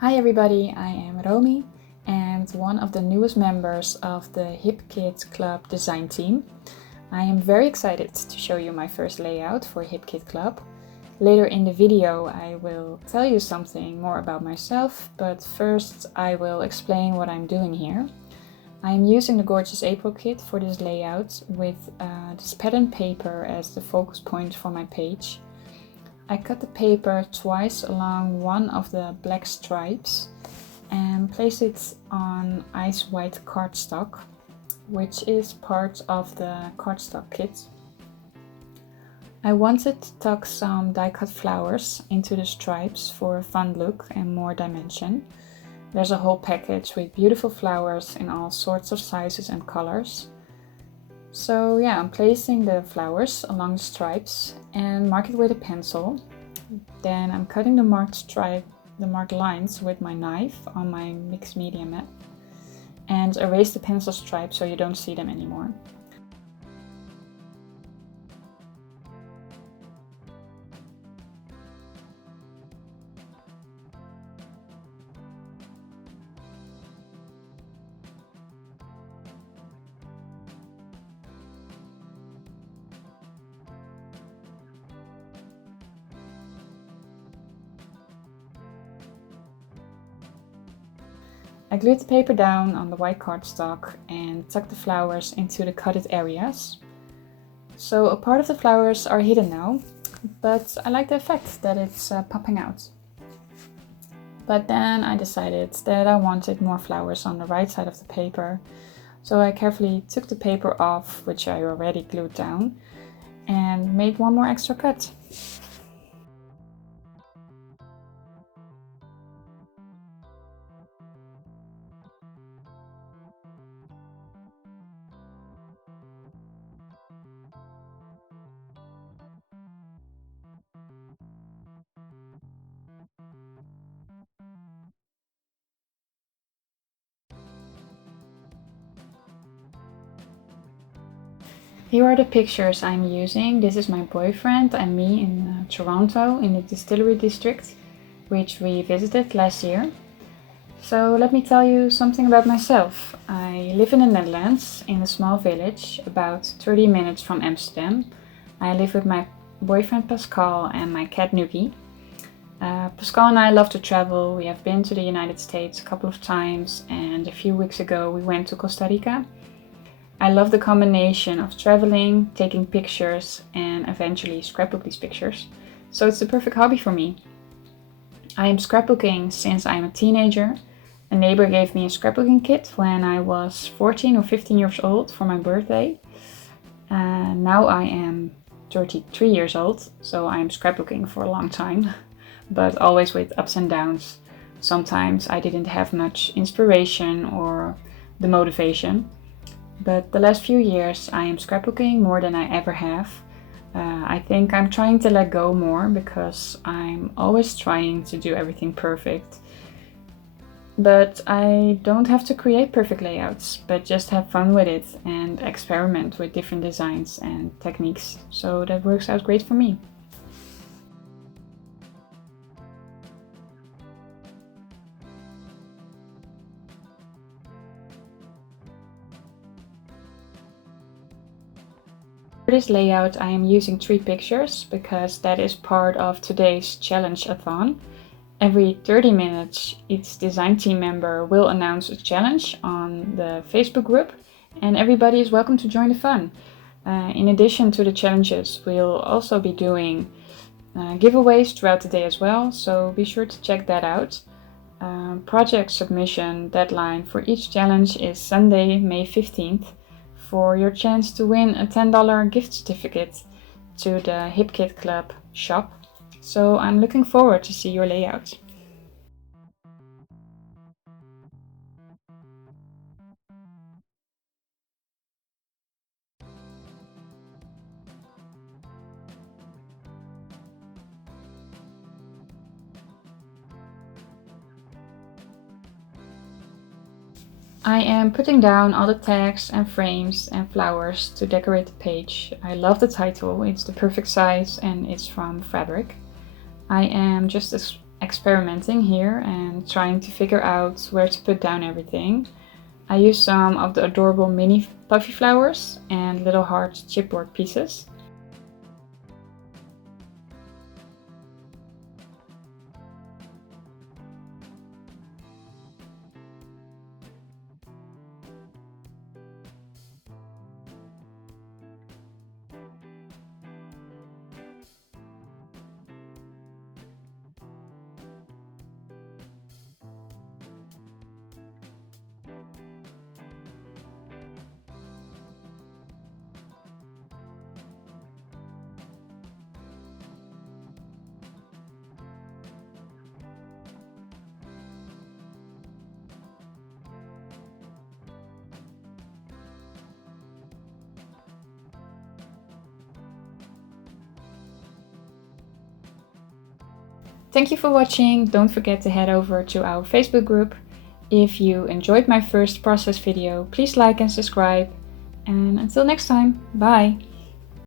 Hi everybody, I am Romy and one of the newest members of the Hip Kit Club design team. I am very excited to show you my first layout for Hip Kit Club. Later in the video I will tell you something more about myself, but first I will explain what I'm doing here. I am using the gorgeous April kit for this layout with this pattern paper as the focus point for my page. I cut the paper twice along one of the black stripes and place it on ice white cardstock, which is part of the cardstock kit. I wanted to tuck some die cut flowers into the stripes for a fun look and more dimension. There's a whole package with beautiful flowers in all sorts of sizes and colors. So yeah, I'm placing the flowers along the stripes and mark it with a pencil. Then I'm cutting the marked lines with my knife on my mixed media mat and erase the pencil stripes so you don't see them anymore. I glued the paper down on the white cardstock and tucked the flowers into the cutted areas. So a part of the flowers are hidden now, but I like the effect that it's popping out. But then I decided that I wanted more flowers on the right side of the paper, so I carefully took the paper off, which I already glued down, and made one more extra cut. Here are the pictures I'm using. This is my boyfriend and me in Toronto in the distillery district, which we visited last year. So let me tell you something about myself. I live in the Netherlands in a small village about 30 minutes from Amsterdam. I live with my boyfriend Pascal and my cat Nuki. Pascal and I love to travel. We have been to the United States a couple of times and a few weeks ago we went to Costa Rica. I love the combination of traveling, taking pictures, and eventually scrapbook these pictures. So it's the perfect hobby for me. I am scrapbooking since I'm a teenager. A neighbor gave me a scrapbooking kit when I was 14 or 15 years old for my birthday. Now I am 33 years old, so I am scrapbooking for a long time, but always with ups and downs. Sometimes I didn't have much inspiration or the motivation. But the last few years I am scrapbooking more than I ever have. I think I'm trying to let go more because I'm always trying to do everything perfect. But I don't have to create perfect layouts, but just have fun with it and experiment with different designs and techniques. So that works out great for me. For this layout I am using 3 pictures because that is part of today's challenge-a-thon. Every 30 minutes each design team member will announce a challenge on the Facebook group and everybody is welcome to join the fun. In addition to the challenges, we'll also be doing giveaways throughout the day as well, so be sure to check that out. Project submission deadline for each challenge is Sunday, May 15th. For your chance to win a $10 gift certificate to the Hip Kit Club shop. So I'm looking forward to see your layout. I am putting down all the tags and frames and flowers to decorate the page. I love the title, it's the perfect size and it's from fabric. I am just experimenting here and trying to figure out where to put down everything. I used some of the adorable mini puffy flowers and little heart chipboard pieces. Thank you for watching. Don't forget to head over to our Facebook group. If you enjoyed my first process video, please like and subscribe. And until next time, bye!